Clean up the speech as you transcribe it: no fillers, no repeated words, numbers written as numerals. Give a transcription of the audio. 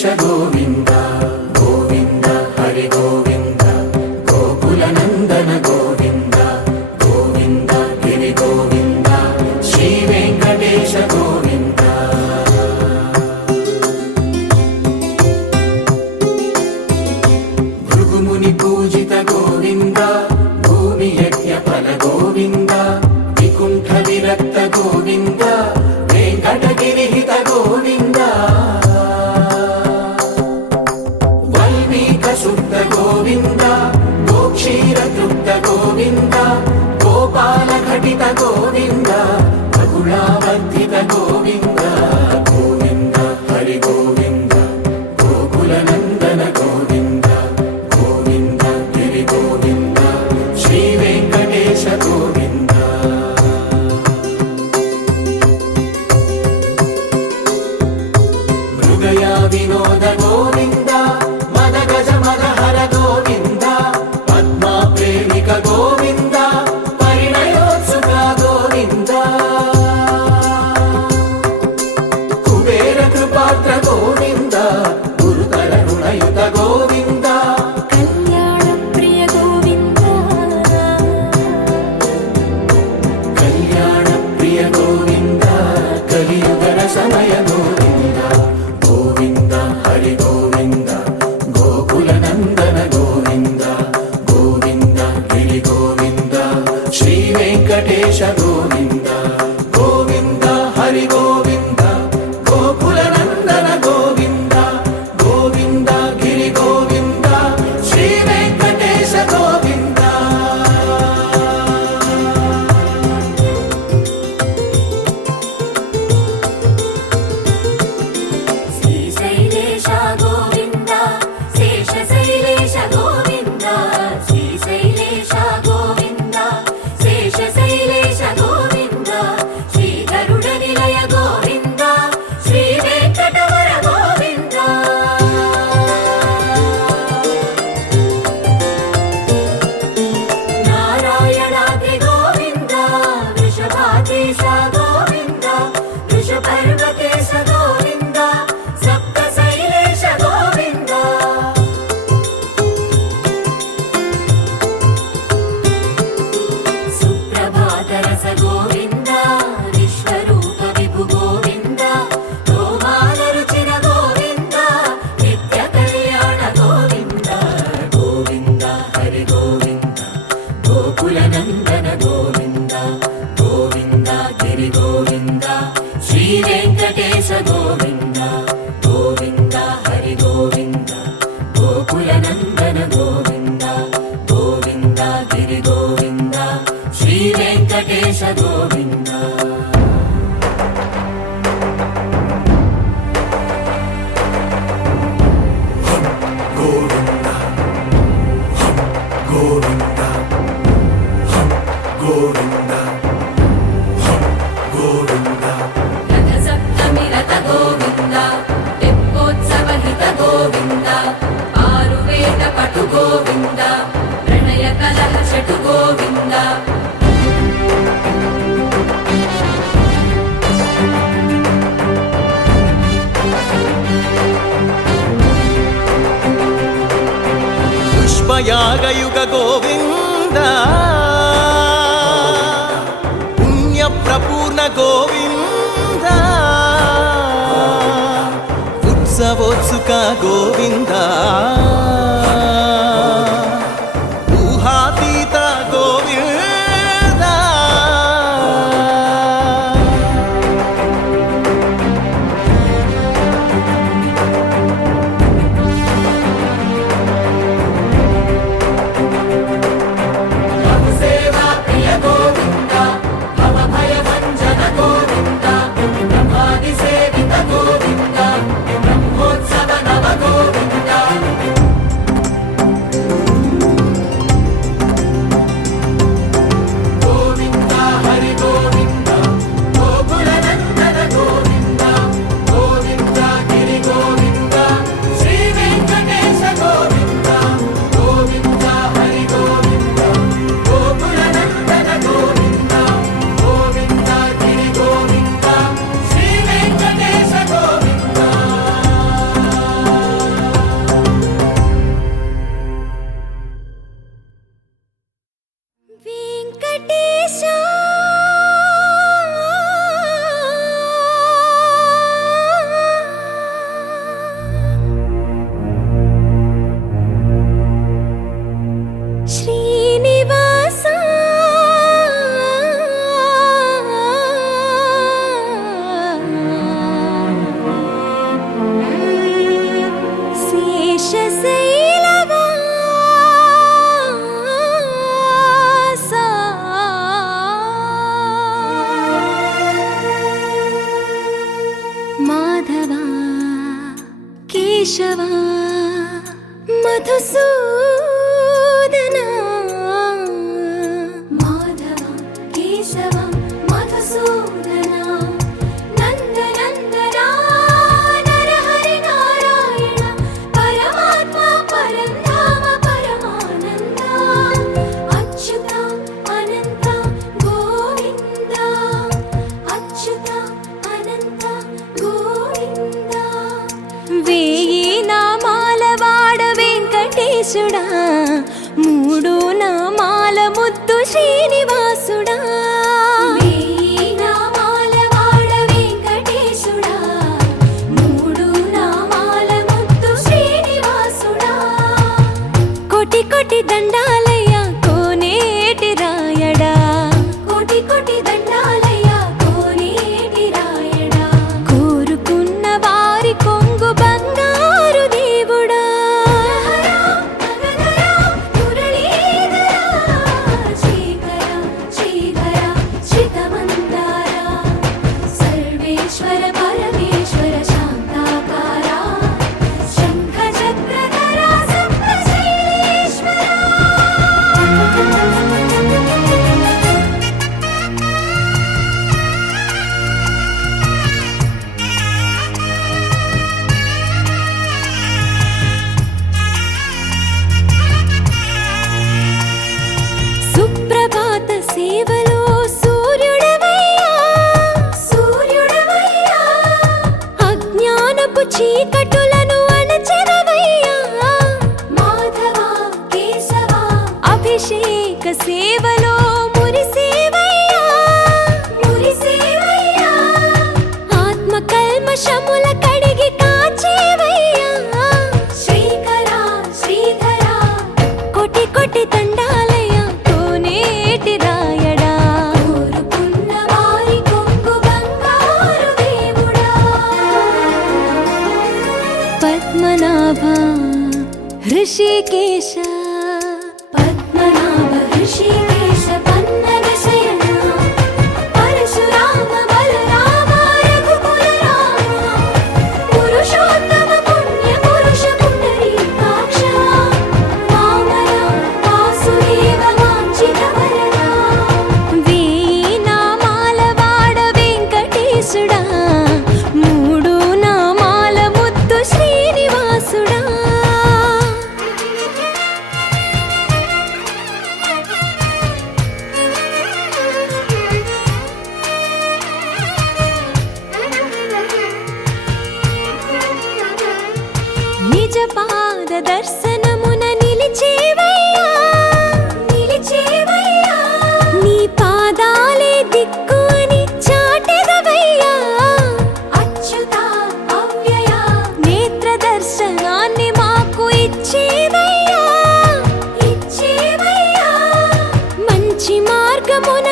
వెంకటేశ గోవింద గోవింద హరి గోవింద గోకుల నందన గోవింద గోవింద గిరి గోవింద శ్రీ వెంకటేశ గోవింద భృగుముని పూజిత గోవింద భూమి యజ్ఞ ఫల గోవింద వికుంఠ విరక్త గోవింద వెంకటగిరిహిత గోవింద వల్మీక శుద్ధ గోవింద గోక్షీర తృప్త గోవింద గోపాల ఘటిత గోవింద బహుళావర్ధిత గోవింద గోవింద హరి గోవింద గోకుల నందన గోవింద గోవింద గిరి గోవింద శ్రీ వెంకటేశ గోవింద మృగయా వినోద గోవింద మద గజ మద హర గోవింద పద్మా ప్రేమిక గోవింద పరిణయోత్సుక గోవింద కుబేర కృపాత్ర గోవింద గురుతర రుణయుత గోవింద కళ్యాణ ప్రియ గోవింద కళ్యాణ ప్రియ గోవింద కలియుగ సమయ గోవింద గోవింద హరి గోవింద గోకుల నందన గోవింద గోవింద గిరి గోవింద శ్రీ వెంకటేశ గోవింద గోవింద హరి గోవింద గోకుల నందన గోవింద గోవింద గిరి గోవింద శ్రీ వెంకటేశ గోవింద శ్రీశైలేశ గోవింద శేషశైలేశ గోవింద శ్రీశైలేశ గోవింద శేషశైలేశ గోవింద శ్రీ గరుడ నిలయ గోవింద శ్రీ వెంకటవర గోవింద నారాయణాద్రి గోవింద వృషభాద్రీశ గోవింద వృషపర్వతేశ గోవింద సప్తశైలేశ గోవింద సుప్రభాతరస గోవింద విశ్వరూప విభు గోవింద గోమాల రుచిన గోవింద నిత్య కళ్యాణ గోవింద గోవింద హరి గోవింద గోకుల నందన గోవింద గోవింద గిరి గోవింద శ్రీ వెంకటేశ గోవింద గోవింద హరి గోవింద గోకుల నందన గోవింద గోవింద గిరి గోవింద శ్రీ వెంకటేశ గోవింద గోవింద గోవింద గోవింద గోవింద రథ సప్తమి రథ గోవింద తెప్పోత్సవ హిత గోవింద ఆరువేద పటు గోవింద ప్రణయ కలహ షటు గోవింద పుష్పయాగయుగ గోవింద పుణ్య ప్రపూర్ణ గోవింద ఉత్సవోత్సుక గోవింద ఊహాతీత గోవింద సేవా ప్రియ గోవింద భవ భయ భంజన గోవింద బ్రహ్మాది సేవిత గోవింద బ్రహ్మోత్సవ నవ గోవింద కేశవ మధుసూదన మాధవ కేశవ మధుసూదన నందనందన నరహరి నారాయణ పరమాత్మ పరంధామ పరమానంద అచ్యుత అనంత గోవింద అచ్యుత అనంత గోవింద వేయి నామాల వాడ వెంకటేశుడా మూడు నామాల ముద్దు శ్రీనివాసుడా వేయి నామాల వాడ వెంకటేశుడా మూడు నామాల ముద్దు శ్రీనివాసుడా కోటి కోటి దండాలయ్య కోనేటి రాయడా కోటి కోటి దండాలయ్య కోనేటి రాయడా కోరుకున్న వారి కొంగు బంగారు దేవుడా సర్వేశ్వర పరమేశ్వర శాంతాకార శంఖ చక్రధర సప్తశైలేశ్వర సుప్రభాత సేవలో సూర్యుడవయ్యా సూర్యుడవయ్యా అజ్ఞానపు చీకటులను అణచెదవయ్యా మాధవ కేశవ అభిషేక సేవలో మురిసేవయ్యా మురిసేవయ్యా ఆత్మ కల్మషముల కడిగి కాచేవయ్యా శ్రీకర శ్రీధర కోటి కోటి దండాలయ కోనేటి రాయడా కోరుకున్న వారి కొంగు బంగారు దేవుడా పద్మనాభ హృషికేశ పద్మనాభ హృషికేశ పన్నగ శయన పరశురామ బలరామ రఘుకుల రామ పురుషోత్తమ పుణ్య పురుష పుండరీకాక్ష వామన వాసుదేవ వాంఛిత వరద వేయి నామాల వాడ వెంకటేశుడా మూడు నామాల ముద్దు శ్రీనివాసుడా నిజ పాద దర్శనమున నిలిచేవయ్యా నిలిచేవయ్యా నీ పాదాలే దిక్కు అని చాటెదవయ్యా అచ్యుత అవ్యయ నేత్ర దర్శనాన్ని మాకు ఇచ్చేవయ్యా ఇచ్చేవయ్యా మంచి మార్గమున